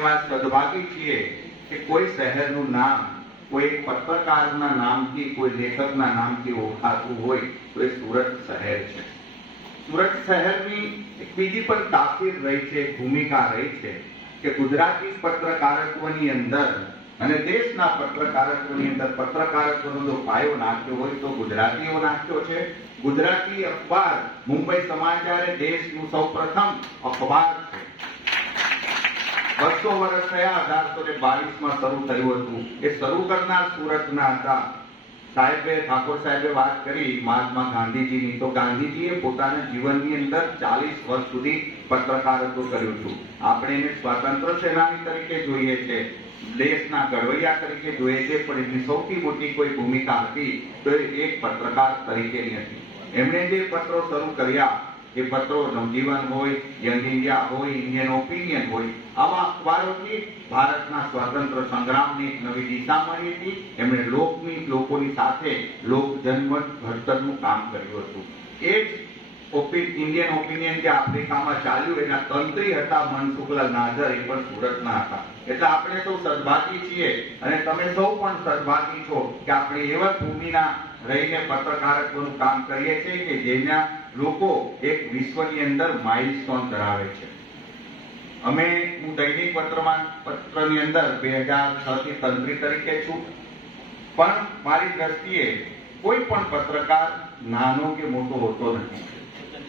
એવા સદભાગી છીએ કે કોઈ શહેરનું નામ કોઈ એક પત્રકારના નામથી કોઈ લેખકના નામથી ઓળખાતું હોય તો એ સુરત શહેર છે। સુરત શહેરની એક બીજી પણ તાસીર રહી છે, ભૂમિકા રહી છે કે ગુજરાતી પત્રકારત્વની અંદર અને દેશના પત્રકારત્વની અંદર પત્રકારત્વનો જો પાયો નાખ્યો હોય તો ગુજરાતીઓ નાખ્યો છે। ગુજરાતી અખબાર મુંબઈ સમાચાર એ દેશનું સૌપ્રથમ અખબાર છે। 200 વર્ષ થયા, 1822 શરૂ થયું હતું। એ શરૂ કરનાર સુરતના હતા સાહેબે, ઠાકોર સાહેબે વાત કરી મહાત્મા ગાંધીજીની, તો ગાંધીજીએ પોતાના જીવનની અંદર 40 વર્ષ સુધી પત્રકારત્વ કર્યું હતું। આપણે એને સ્વાતંત્ર્ય સેનાની તરીકે જોઈએ છે, દેશના ઘડવૈયા તરીકે જોઈએ છે, પણ એની સૌથી મોટી કોઈ ભૂમિકા હતી તો એ એક પત્રકાર તરીકેની હતી। એમણે જે પત્રો શરૂ કર્યા એ પત્રો નવજીવન હોય, યંગ ઇન્ડિયા હોય, ઇન્ડિયન ઓપિનિયન હોય, આવા અખબારોથી ભારતના સ્વાતંત્ર્ય સંગ્રામની એક નવી દિશા મળી હતી। એમણે લોકોની સાથે લોક જનમત ઘડતરનું કામ કર્યું હતું। એ જ ઇન્ડિયન ઓપિનિયન જે આફ્રિકામાં ચાલ્યું એના તંત્રી હતા મનસુખલાલ નાઝર, એ પણ સુરતના હતા। એટલે આપણે સૌ સદભાગી છીએ અને તમે સૌ પણ સદભાગી છો કે આપણે એવા ભૂમિના રહીને પત્રકારત્વનું કામ કરીએ છીએ કે જેના લોકો એક વિશ્વની અંદર માઇલસ્ટોન ધરાવે છે। હું દૈનિક પત્રની અંદર 2006 થી તંત્રી તરીકે છું, પણ મારી દ્રષ્ટિએ કોઈ પણ પત્રકાર નાનો કે મોટો હોતો નથી।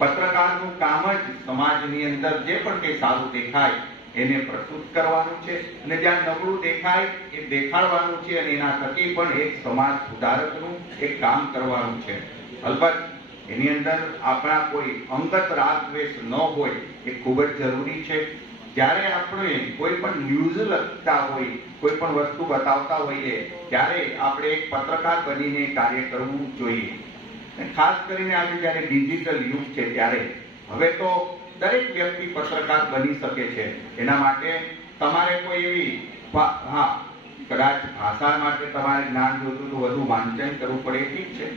પત્રકારનું કામ જ સમાજની અંદર જે પણ કંઈ સારું દેખાય એને પ્રસ્તુત કરવાનું છે અને જ્યાં નબળું દેખાય એ દેખાડવાનું છે અને એના થકી પણ એક સમાજ સુધારકનું એક કામ કરવાનું છે। અલબત્ત એની અંદર આપણા કોઈ અંગત રાગ દ્વેષ ન હોય એ ખૂબ જ જરૂરી છે। જ્યારે આપણે કોઈ પણ ન્યૂઝ લખતા હોય, કોઈ પણ વસ્તુ બતાવતા હોઈએ ત્યારે આપણે એક પત્રકાર બનીને કાર્ય કરવું જોઈએ। ખાસ કરીને આજે જ્યારે ડિજિટલ યુગ છે ત્યારે હવે તો દરેક વ્યક્તિ પત્રકાર બની શકે છે। એના માટે તમારે કોઈ એવી કદાચ ભાષા માટે તમારે જ્ઞાન જોતું તો વધુ વાંચન કરવું પડે, ઠીક છે,